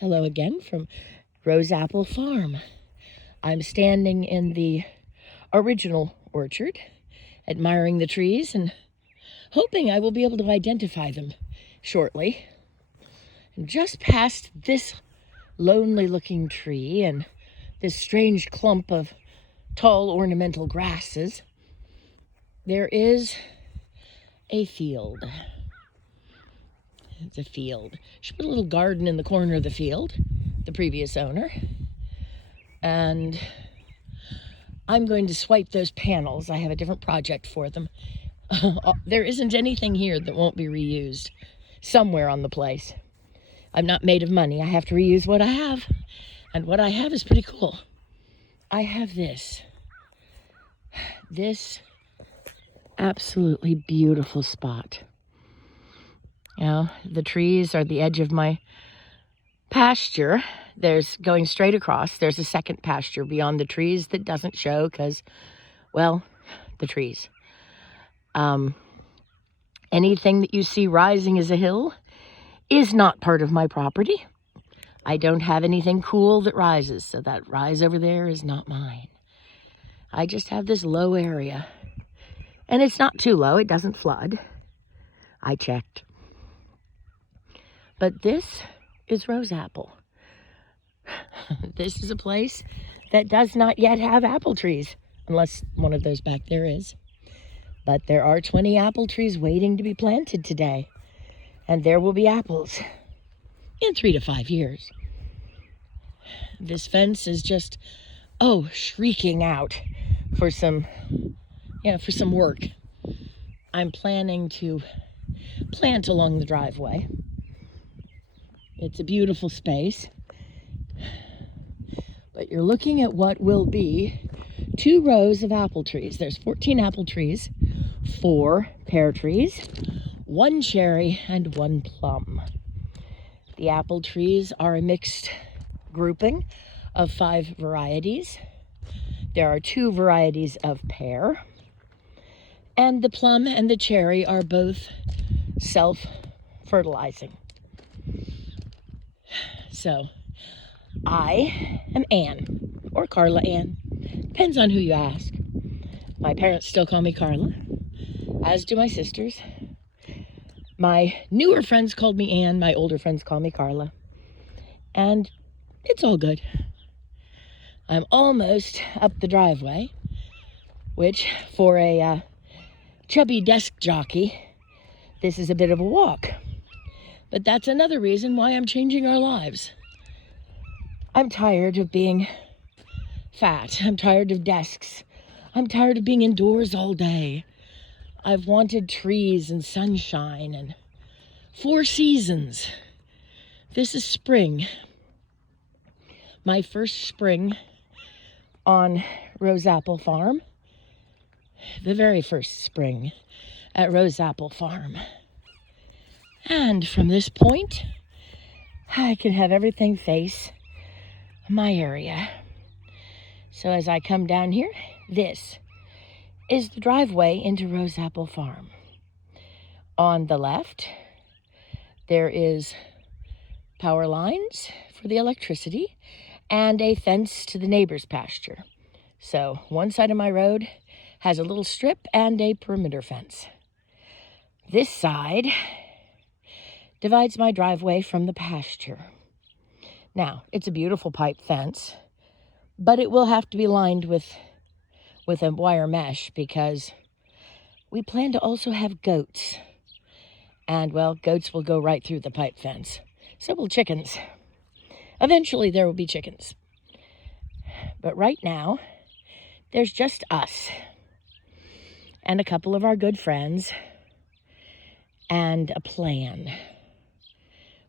Hello again from Rose Apple Farm. I'm standing in the original orchard, admiring the trees and hoping I will be able to identify them shortly. And just past this lonely looking tree and this strange clump of tall ornamental grasses, there is a field. It's a field. She put a little garden in the corner of the field, the previous owner. And I'm going to swipe those panels. I have a different project for them. There isn't anything here that won't be reused somewhere on the place. I'm not made of money. I have to reuse what I have. And what I have is pretty cool. I have this absolutely beautiful spot. You know, the trees are the edge of my pasture. There's going straight across. There's a second pasture beyond the trees that doesn't show because, well, the trees. Anything that you see rising as a hill is not part of my property. I don't have anything cool that rises, so that rise over there is not mine. I just have this low area. And it's not too low. It doesn't flood. I checked. But this is Rose Apple. This is a place that does not yet have apple trees, unless one of those back there is. But there are 20 apple trees waiting to be planted today, and there will be apples in 3 to 5 years. This fence is just, shrieking out for some work. I'm planning to plant along the driveway. It's a beautiful space. But you're looking at what will be 2 rows of apple trees. There's 14 apple trees, 4 pear trees, 1 cherry, and 1 plum. The apple trees are a mixed grouping of 5 varieties. There are 2 varieties of pear. And the plum and the cherry are both self-fertilizing. So, I am Anne, or Carla Ann. Depends on who you ask. My parents still call me Carla, as do my sisters. My newer friends called me Anne, my older friends call me Carla. And it's all good. I'm almost up the driveway, which for a chubby desk jockey, this is a bit of a walk. But that's another reason why I'm changing our lives. I'm tired of being fat. I'm tired of desks. I'm tired of being indoors all day. I've wanted trees and sunshine and 4 seasons. This is spring. My first spring on Rose Apple Farm. The very first spring at Rose Apple Farm. And from this point, I can have everything face my area. So as I come down here, this is the driveway into Rose Apple Farm. On the left, there is power lines for the electricity and a fence to the neighbor's pasture. So one side of my road has a little strip and a perimeter fence. This side divides my driveway from the pasture. Now, it's a beautiful pipe fence, but it will have to be lined with a wire mesh because we plan to also have goats. And, well, goats will go right through the pipe fence. So will chickens. Eventually, there will be chickens. But right now, there's just us and a couple of our good friends and a plan.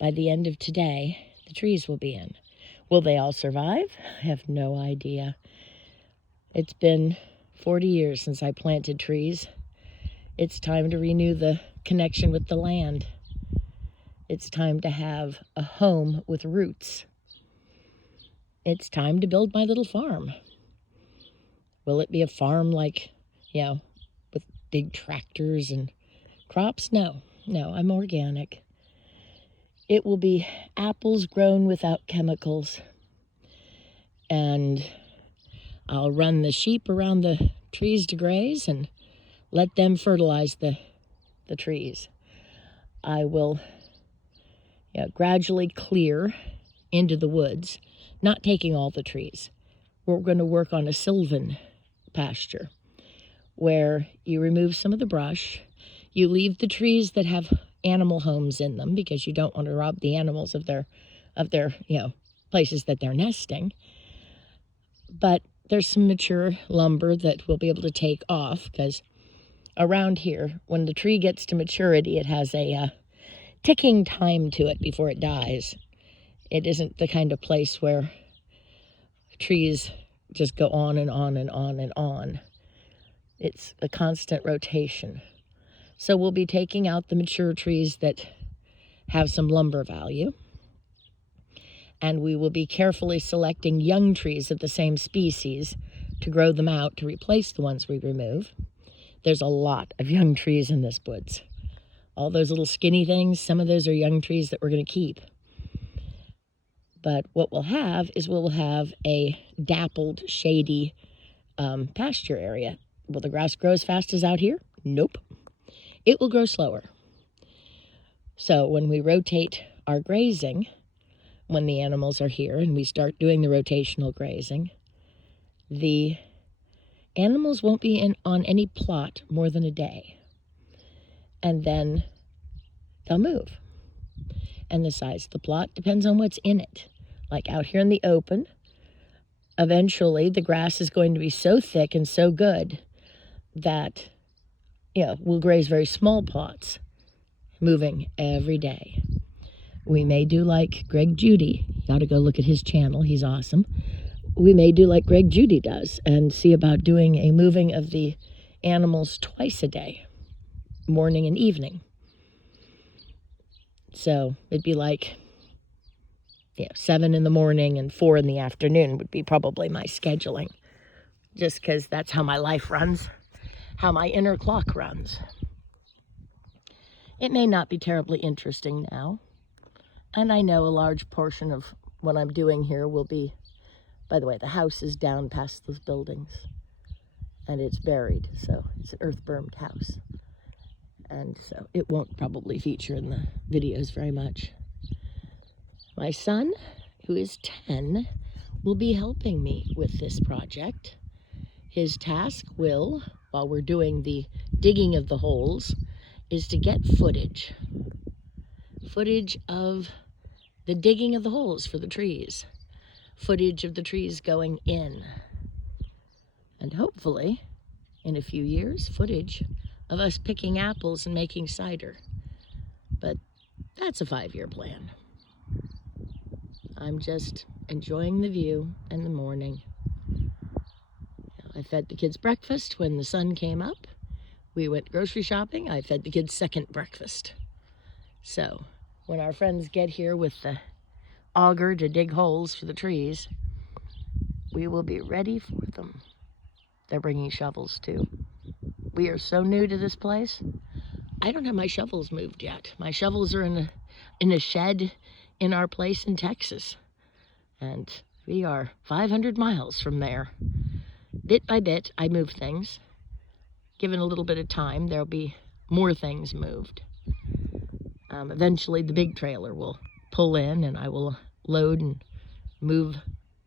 By the end of today, the trees will be in. Will they all survive? I have no idea. It's been 40 years since I planted trees. It's time to renew the connection with the land. It's time to have a home with roots. It's time to build my little farm. Will it be a farm like, with big tractors and crops? No, I'm organic. It will be apples grown without chemicals. And I'll run the sheep around the trees to graze and let them fertilize the trees. I will gradually clear into the woods, not taking all the trees. We're going to work on a sylvan pasture where you remove some of the brush. You leave the trees that have animal homes in them because you don't want to rob the animals of their places that they're nesting. But there's some mature lumber that we'll be able to take off because around here, when the tree gets to maturity, it has a ticking time to it before it dies. It isn't the kind of place where trees just go on and on and on and on. It's a constant rotation. So we'll be taking out the mature trees that have some lumber value. And we will be carefully selecting young trees of the same species to grow them out to replace the ones we remove. There's a lot of young trees in this woods. All those little skinny things, some of those are young trees that we're going to keep. But what we'll have is we'll have a dappled, shady pasture area. Will the grass grow as fast as out here? Nope. It will grow slower. So when we rotate our grazing, when the animals are here and we start doing the rotational grazing, the animals won't be on any plot more than a day. And then they'll move. And the size of the plot depends on what's in it. Like out here in the open, eventually the grass is going to be so thick and so good that, we'll graze very small plots, moving every day. We may do like Greg Judy. You ought to go look at his channel. He's awesome. We may do like Greg Judy does and see about doing a moving of the animals twice a day, morning and evening. So it'd be like 7 in the morning and 4 in the afternoon would be probably my scheduling, just because that's how my life runs, how my inner clock runs. It may not be terribly interesting now, and I know a large portion of what I'm doing here will be, by the way, the house is down past those buildings, and it's buried, so it's an earth-bermed house. And so it won't probably feature in the videos very much. My son, who is 10, will be helping me with this project. His task will, while we're doing the digging of the holes, is to get footage of the digging of the holes for the trees, footage of the trees going in, and hopefully, in a few years, footage of us picking apples and making cider. But that's a 5-year plan. I'm just enjoying the view and the morning. I fed the kids breakfast when the sun came up. We went grocery shopping. I fed the kids second breakfast. So when our friends get here with the auger to dig holes for the trees, we will be ready for them. They're bringing shovels too. We are so new to this place. I don't have my shovels moved yet. My shovels are in a shed in our place in Texas. And we are 500 miles from there. Bit by bit, I move things. Given a little bit of time, there'll be more things moved. Eventually, the big trailer will pull in and I will load and move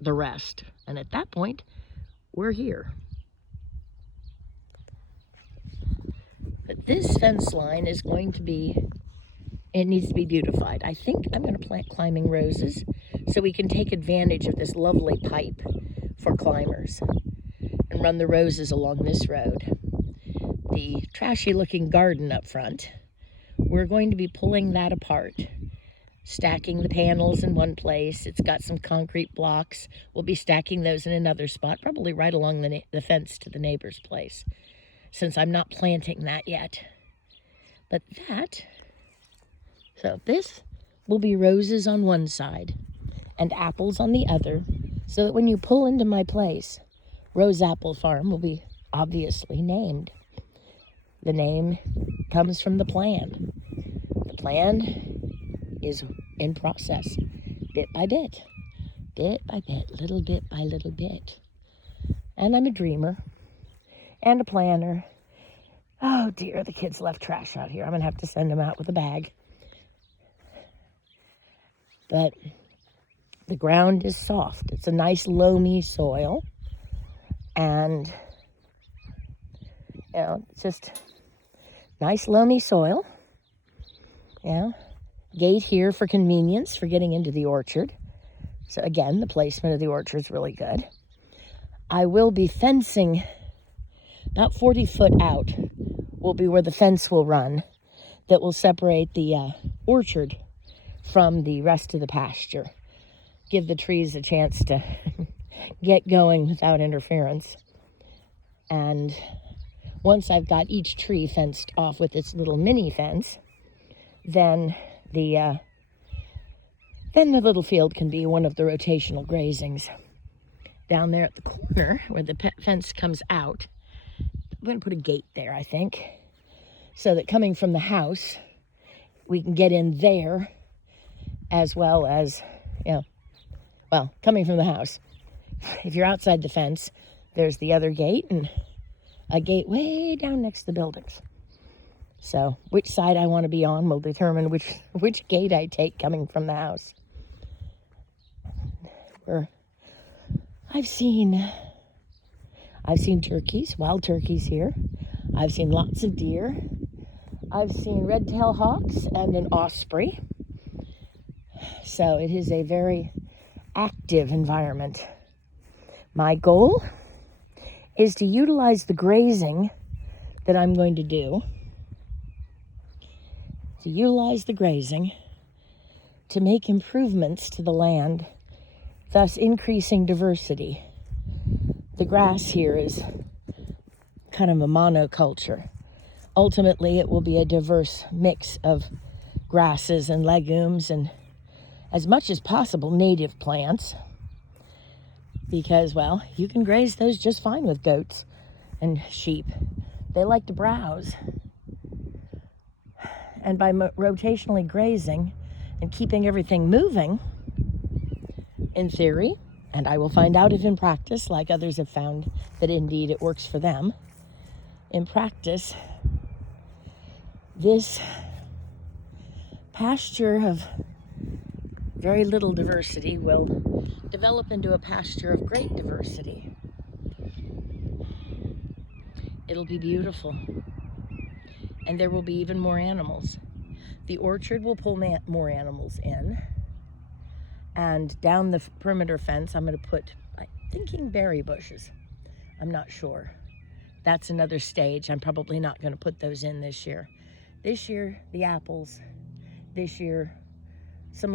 the rest. And at that point, we're here. But this fence line is going to be, it needs to be beautified. I think I'm going to plant climbing roses so we can take advantage of this lovely pipe for climbers and run the roses along this road. The trashy looking garden up front, we're going to be pulling that apart, stacking the panels in one place. It's got some concrete blocks. We'll be stacking those in another spot, probably right along the fence to the neighbor's place, since I'm not planting that yet. But so this will be roses on one side and apples on the other, so that when you pull into my place, Rose Apple Farm will be obviously named. The name comes from the plan. The plan is in process, bit by bit, little bit by little bit. And I'm a dreamer and a planner. Oh dear, the kids left trash out here. I'm gonna have to send them out with a bag. But the ground is soft. It's a nice loamy soil. And, it's just nice loamy soil. Gate here for convenience for getting into the orchard. So again, the placement of the orchard is really good. I will be fencing about 40 foot out will be where the fence will run that will separate the orchard from the rest of the pasture. Give the trees a chance to get going without interference. And once I've got each tree fenced off with its little mini fence, then the little field can be one of the rotational grazings. Down there at the corner where the fence comes out, I'm going to put a gate there, I think, so that coming from the house, we can get in there as well as, coming from the house. If you're outside the fence, there's the other gate and a gate way down next to the buildings. So which side I want to be on will determine which gate I take coming from the house. I've seen turkeys, wild turkeys here. I've seen lots of deer. I've seen red-tailed hawks and an osprey. So it is a very active environment. My goal is to utilize the grazing that I'm going to do, to make improvements to the land, thus increasing diversity. The grass here is kind of a monoculture. Ultimately, it will be a diverse mix of grasses and legumes and, as much as possible, native plants. Because, you can graze those just fine with goats and sheep. They like to browse. And by rotationally grazing and keeping everything moving, in theory, and I will find out if in practice, like others have found that indeed it works for them, in practice, this pasture of very little diversity will develop into a pasture of great diversity. It'll be beautiful. And there will be even more animals. The orchard will pull more animals in. And down the perimeter fence, I'm going to put, I'm thinking berry bushes. I'm not sure. That's another stage. I'm probably not going to put those in this year. This year, the apples. This year, some